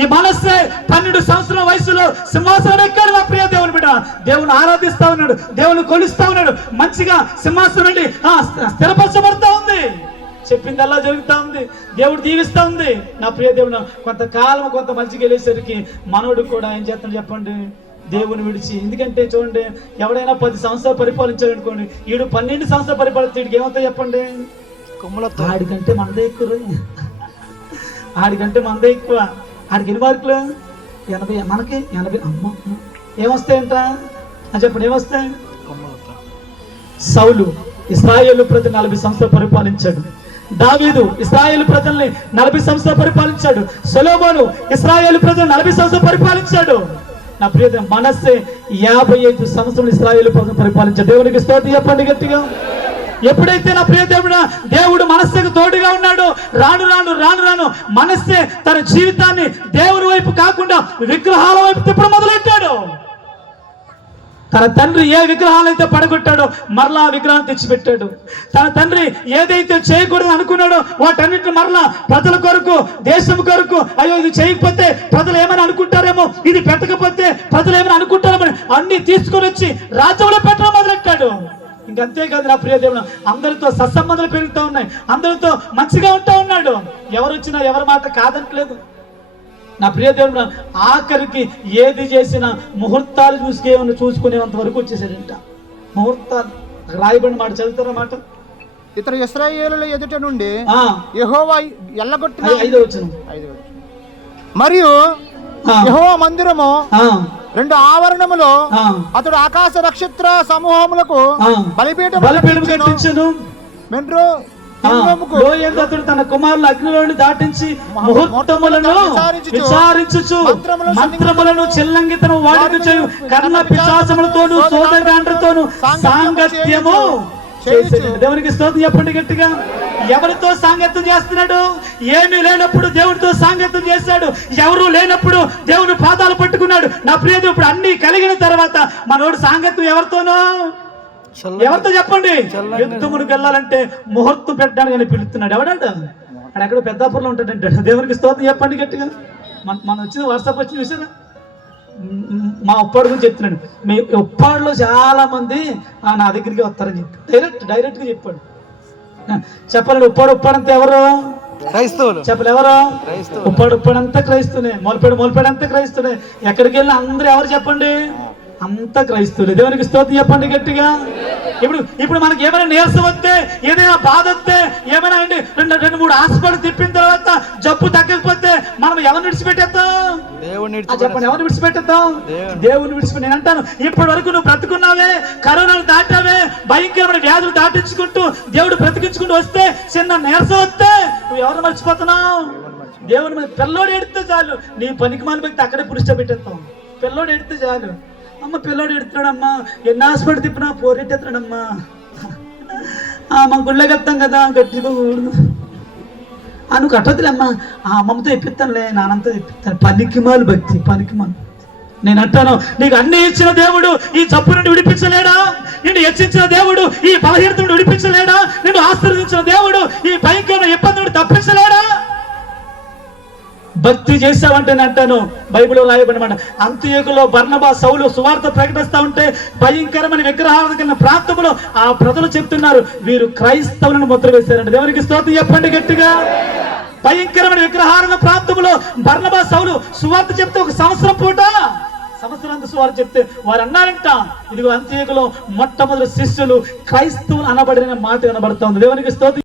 ఈ మనస్సే 12 సంవత్సరాల వయసులో సింహాసనం ఎక్కాడు నా ప్రియ దేవుని బిడ్డ. దేవుని ఆరాధిస్తా ఉన్నాడు, దేవుని కొలుస్తా ఉన్నాడు, మంచిగా సింహాసనం నుండి స్థిరపరచబడతా ఉంది, చెప్పిందల్లా జరుగుతా ఉంది, దేవుడు దీవిస్తా ఉంది. నా ప్రియ దేవుడు కొంతకాలం కొంత మంచిగా వెళ్ళేసరికి మనోడు కూడా ఏం చేస్తాడు చెప్పండి, దేవుని విడిచి. ఎందుకంటే చూడండి, ఎవడైనా 10 సంవత్సరాలు పరిపాలించాడు అనుకోండి, ఈడు 12 సంవత్సరాలు పరిపాలిస్తే వీడికి ఏమవుతా చెప్పండి, ఆడికంటే మనదే ఎక్కువ, ఆడికంటే మనదే ఎక్కువ. ఆడికి ఎన్ని మార్కులు? 80, మనకి 80. అమ్మ ఏమొస్తాయంట అని చెప్పండి, ఏమొస్తాయి? సౌలు ఇశ్రాయేలు ప్రజలు 40 సంవత్సరాలు పరిపాలించాడు. దావీదు ఇశ్రాయేలు ప్రజల్ని 40 సంవత్సరాలు పరిపాలించాడు. సొలొమోను ఇశ్రాయేలు ప్రజలు 40 సంవత్సరాలు పరిపాలించాడు. నా ప్రియ మనస్సే 55 సంవత్సరాలు ఇశ్రాయేలు ప్రజలు పరిపాలించాడు. దేవునికి స్తోత్రం చెప్పండి గట్టిగా. ఎప్పుడైతే నా ప్రియ దేవుడు మనస్సుకు తోడుగా ఉన్నాడు, రాను రాను రాను రాను మనస్సే తన జీవితాన్ని దేవుని వైపు కాకుండా విగ్రహాల వైపు తిప్పడం మొదలెట్టాడు. తన తండ్రి ఏ విగ్రహాలు అయితే పడగొట్టాడో మరలా విగ్రహాన్ని తెచ్చిపెట్టాడు. తన తండ్రి ఏదైతే చేయకూడదు అనుకున్నాడో వాటన్నిటిని మరలా ప్రజల కొరకు, దేశం కొరకు, అయ్యో ఇది చేయకపోతే ప్రజలు ఏమైనా అనుకుంటారేమో, ఇది పెట్టకపోతే ప్రజలు ఏమైనా అనుకుంటారేమో అన్ని తీసుకొని వచ్చి రాజ్యంలో పెట్టడం మొదలెట్టాడు. ఇంకంతేకాదు నా ప్రియ దేవుడు, అందరితో సత్సంబంధాలు పెరుగుతూ ఉన్నాయి, అందరితో మంచిగా ఉంటూ ఉన్నాడు. ఎవరు వచ్చినా ఎవరి మాట కాదనట్లేదు. నా ప్రియ దేవుడు ఆఖరికి ఏది చేసినా ముహూర్తాలు చూసుకునేంత వరకు వచ్చేసాడంట. ముహూర్తాలు రాయబడిన మాట చదువుతారా మాట, ఇతర ఇశ్రాయేలుల ఎదుట నుండి యెహోవా ఎల్లగొట్టిన 5వ వచనం, మరియు యెహోవా మందిరము 2 ఆవరణములో అతడు ఆకాశ నక్షత్ర సమూహములకు బలిపీఠం కట్టించెను. అతడు తన కుమారులు అగ్నిలోని దాటించి ముహూర్తములను విచారించుచు మంత్రములను చెల్లంగితను వాడుక చేయు కర్ణ పిశాచములతోను సోదగాండ్రతోను సాంగత్యము చేసేది. దేవునికి స్తోత్రం చెప్పండి గట్టిగా. ఎవరితో సాంగత్యం చేస్తున్నాడు? ఏమీ లేనప్పుడు దేవుడితో సాంగత్యం చేశాడు, ఎవరు లేనప్పుడు దేవుని పాదాలు పట్టుకున్నాడు. నా ప్రియ ఇప్పుడు అన్ని కలిగిన తర్వాత మనోడు సాంగత్యం ఎవరితోనో, ఎవరితో చెప్పండి? యుద్ధమునికి వెళ్ళాలంటే ముహూర్తం పెట్టడానికి అని పిలుస్తున్నాడు. ఎవడాడు? అక్కడ పెద్దాపురంలో ఉంటాడంటే. దేవునికి స్తోత్రం చెప్పండి గట్టిగా. మన వచ్చింది వాట్సాప్ వచ్చింది చూసారా? మా ఉప్పాడు గురించి చెప్తున్నాడు. మీ ఉప్పాడులో చాలా మంది నా దగ్గరికి వస్తారని చెప్పి డైరెక్ట్గా చెప్పాడు. చెప్పాలండి, ఉప్పాడంతా ఎవరు? క్రైస్తవులు. చెప్పలు ఎవరు? ఉప్పాడంతా క్రైస్తవునే, మొలపేడంతా క్రైస్తవునే. ఎక్కడికి వెళ్ళినా అందరూ ఎవరు చెప్పండి? అంత క్రైస్తవులే. దేవునికి స్తోత్రం చెప్పండి గట్టిగా. ఇప్పుడు మనకి ఏమైనా నీరసం వస్తే, ఏదైనా బాధ వస్తే, ఏమైనా అండి 2-3 హాస్పిటల్ తిప్పిన తర్వాత జబ్బు తగ్గకపోతే మనం ఎవరిని విడిచిపెట్టేద్దాం? చెప్పండి, ఎవరిని విడిచిపెట్టేద్దాం? దేవుని విడిచిపెట్టి. నేను అంటాను, ఇప్పటి వరకు నువ్వు బ్రతుకున్నావే, కరోనాను దాటావే, భయంకరమైన వ్యాధులు దాటించుకుంటూ దేవుడు బ్రతికించుకుంటూ వస్తే, చిన్న నీరసం వస్తే నువ్వు ఎవరు మర్చిపోతున్నావు? దేవుని మీద. పిల్లోడు ఎడితే చాలు, నీ పనికి మాల వ్యక్తి అక్కడే పురుష పెట్టేస్తాం. పిల్లోడు ఎడితే చాలు, అమ్మ పిల్లోడు ఎడుతున్నాడమ్మా, ఎన్ని హాస్పిటల్ తిప్పినా పోరెట్టేస్తున్నాడమ్మా, మా గుళ్ళకి వెళ్తాం కదా గట్టిగా నువ్వు కట్టొద్దులేమ్మా, ఆ అమ్మమ్మతో ఎప్పిస్తానులే, నానంతో ఎప్పిస్తాను. పనికిమాలు భక్తి, పనికిమాలు. నేను అంటాను, నీకు అన్ని ఇచ్చిన దేవుడు ఈ జబ్బు నుండి విడిపించలేడా? నిన్ను హెచ్చించిన దేవుడు ఈ బలహీనత నుండి విడిపించలేడా? నిన్ను ఆశీర్వదించిన దేవుడు ఈ భయంకరమైన ఇబ్బంది నుండి తప్పించలేడా? భక్తి చేసావంటే అంటాను, బైబిల్లో రాయబడినమాట. అంత్యయుగంలో బర్నబా, సౌలు సువార్త ప్రకటిస్తా ఉంటే భయంకరమైన విగ్రహాల ప్రాంతంలో ఆ ప్రజలు చెప్తున్నారు, వీరు క్రైస్తవులను ముద్ర వేశారంట. దేవునికి స్తోత్రం చెప్పండి గట్టిగా. భయంకరమైన విగ్రహాల ప్రాంతంలో బర్నబా, సౌలు సువార్త చెప్తే ఒక సంవత్సరాంత సువార్త చెప్తే వారు అన్నారంట, ఇదిగో అంత్యయుగంలో మొట్టమొదటి శిష్యులు క్రైస్తవులు అనబడిన మాట కనబడుతోంది. దేవునికి స్తోత్రం.